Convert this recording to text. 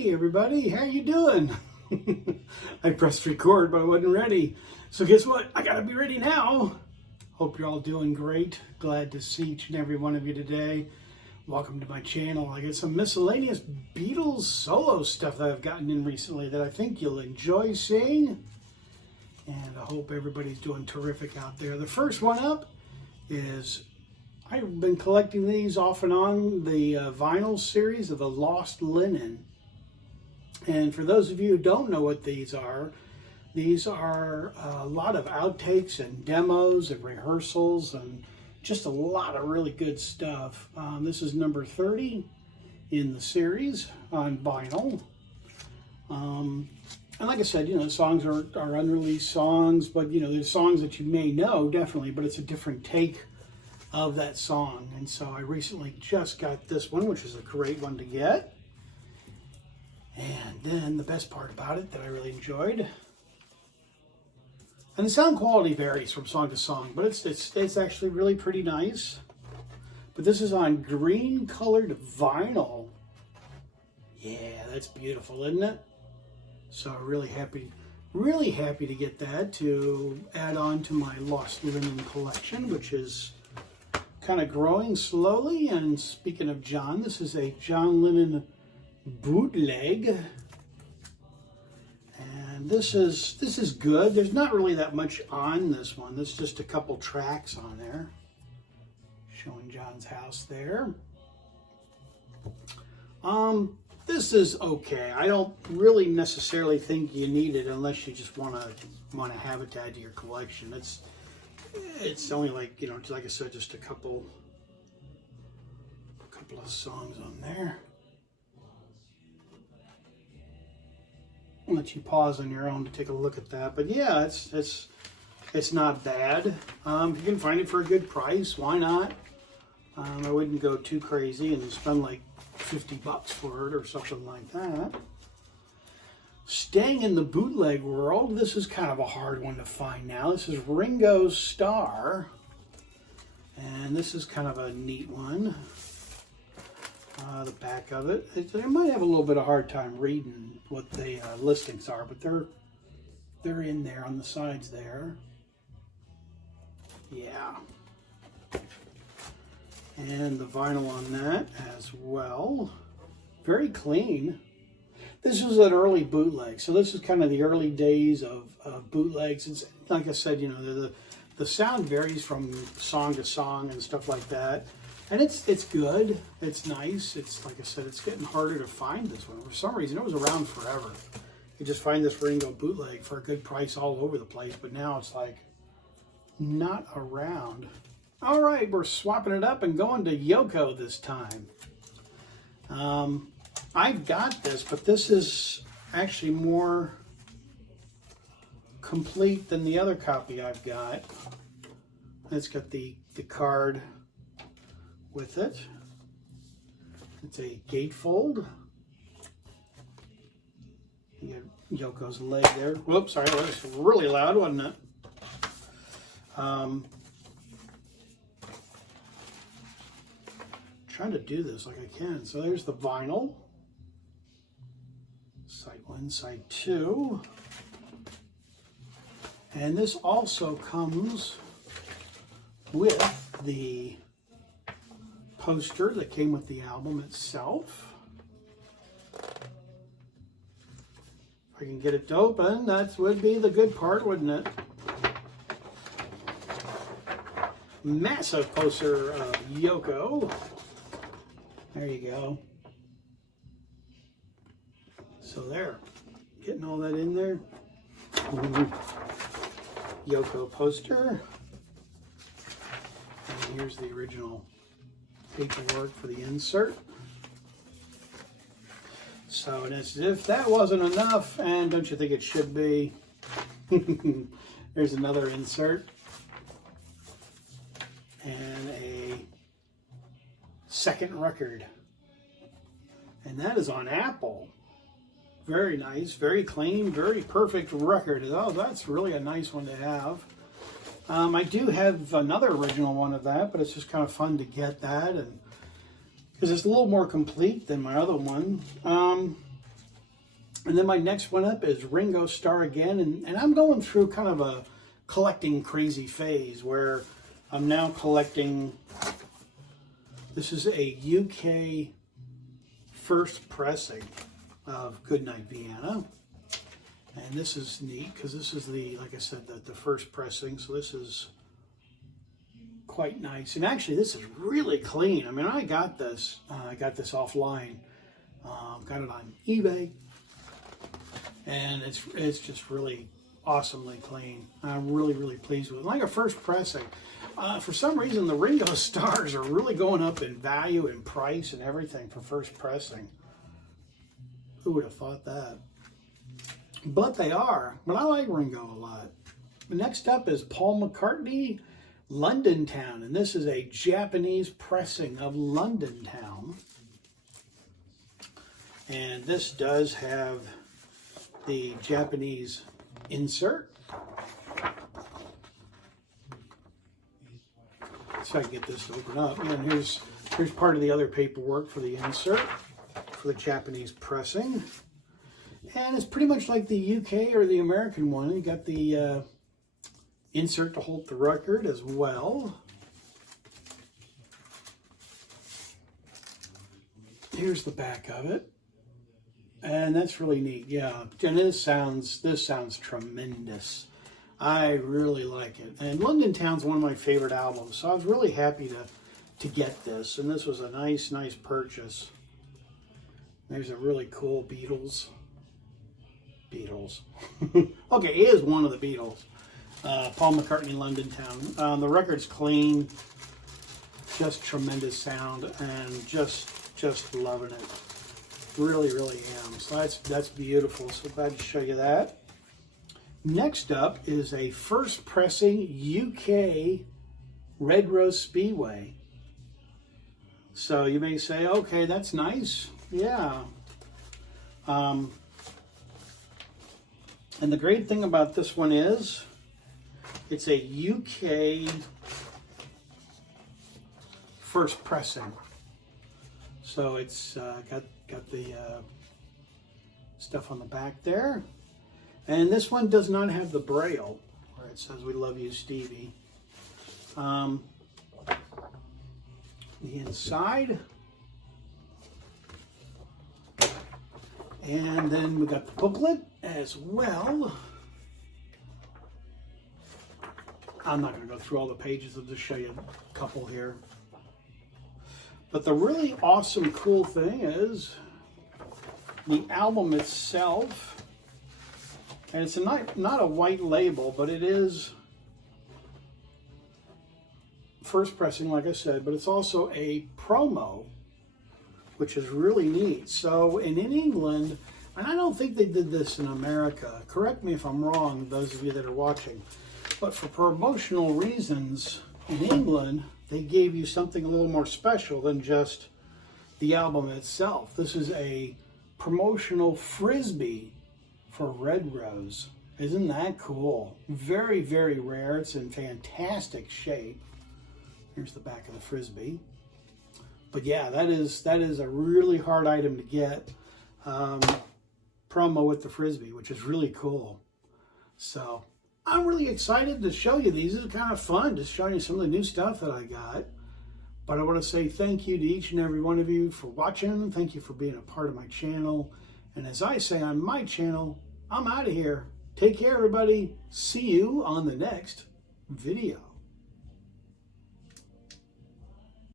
Hey everybody, how you doing? I pressed record, but I wasn't ready. So guess what? I gotta be ready now. Hope you're all doing great. Glad to see each and every one of you today. Welcome to my channel. I got some miscellaneous Beatles solo stuff that I've gotten in recently that I think you'll enjoy seeing. And I hope everybody's doing terrific out there. The first one up is, I've been collecting these off and on, the vinyl series of the Lost Lennon. And for those of you who don't know what these are a lot of outtakes and demos and rehearsals and just a lot of really good stuff. This is number 30 in the series on vinyl. And like I said, the songs are unreleased songs, but there's songs that you may know, definitely, but it's a different take of that song. And so I recently just got this one, which is a great one to get. And then the best part about it that I really enjoyed, and the sound quality varies from song to song, but it's actually really pretty nice. But this is on green colored vinyl. Yeah, that's beautiful, isn't it? So really happy to get that to add on to my Lost Lennon collection, which is kind of growing slowly. And speaking of John, this is a John Lennon bootleg, and this is good. There's not really that much on this one. There's just a couple tracks on there showing John's house there. This is okay. I don't really necessarily think you need it unless you just want to have it to add to your collection. It's only like, like I said, just a couple of songs on there. I'll let you pause on your own to take a look at that. But yeah, it's not bad. If you can find it for a good price, why not? I wouldn't go too crazy and spend like $50 for it or something like that. Staying in the bootleg world, this is kind of a hard one to find now. This is Ringo Starr, and this is kind of a neat one. The back of it, I might have a little bit of hard time reading what the listings are, but they're in there on the sides there. Yeah. And the vinyl on that as well. Very clean. This was an early bootleg, so this is kind of the early days of bootlegs. It's, like I said, the sound varies from song to song and stuff like that. And it's good. It's nice. It's, like I said, it's getting harder to find this one. For some reason, it was around forever. You just find this Ringo bootleg for a good price all over the place, but now it's like not around. All right, we're swapping it up and going to Yoko this time. I've got this, but this is actually more complete than the other copy I've got. It's got the card with it. It's a gatefold. You got Yoko's leg there. Whoops, sorry, that was really loud, wasn't it? Trying to do this like I can. So there's the vinyl. Side 1, side 2. And this also comes with the poster that came with the album itself. If I can get it to open, that would be the good part, wouldn't it? Massive poster of Yoko. There you go. So there, getting all that in there. Yoko poster. And here's the original paperwork for the insert. So, and as if that wasn't enough, and don't you think it should be, there's another insert and a second record, and that is on Apple. Very nice, very clean, very perfect record. Oh, that's really a nice one to have. I do have another original one of that, but it's just kind of fun to get that, and because it's a little more complete than my other one. And then my next one up is Ringo Starr again. And I'm going through kind of a collecting crazy phase where I'm now collecting, this is a UK first pressing of Goodnight Vienna. And this is neat because this is the, like I said, the first pressing. So this is quite nice. And actually this is really clean. I mean, I got this offline. Got it on eBay. And it's just really awesomely clean. I'm really, really pleased with it. Like a first pressing. For some reason, the Ringo Starrs are really going up in value and price and everything for first pressing. Who would have thought that? But they are. But I like Ringo a lot. Next up is Paul McCartney, Londontown. And this is a Japanese pressing of Londontown. And this does have the Japanese insert. So I can get this to open up. And here's part of the other paperwork for the insert for the Japanese pressing. And it's pretty much like the UK or the American one. You got the insert to hold the record as well. Here's the back of it. And that's really neat. Yeah, and this sounds tremendous. I really like it. And Londontown's one of my favorite albums, so I was really happy to get this. And this was a nice purchase. There's a really cool Beatles. Okay, it is one of the Beatles. Paul McCartney, Londontown. The record's clean, just tremendous sound, and just loving it. Really am. So that's beautiful. So glad to show you that. Next up is a first pressing UK Redraw Speedway. So you may say, okay, that's nice. Yeah. And the great thing about this one is it's a UK first pressing. So it's got the stuff on the back there. And this one does not have the braille where it says "We love you, Stevie." The inside. And then we got the booklet as well. I'm not going to go through all the pages. I'll just show you a couple here. But the really awesome, cool thing is the album itself. And it's not a white label, but it is first pressing, like I said, but it's also a promo, which is really neat. So, and in England, and I don't think they did this in America, correct me if I'm wrong, those of you that are watching, but for promotional reasons in England, they gave you something a little more special than just the album itself. This is a promotional Frisbee for Redraw. Isn't that cool? Very rare. It's in fantastic shape. Here's the back of the Frisbee. But yeah, that is a really hard item to get. Promo with the Frisbee, which is really cool. So I'm really excited to show you these. This is kind of fun, just showing you some of the new stuff that I got. But I want to say thank you to each and every one of you for watching. Thank you for being a part of my channel. And as I say on my channel, I'm out of here. Take care, everybody. See you on the next video.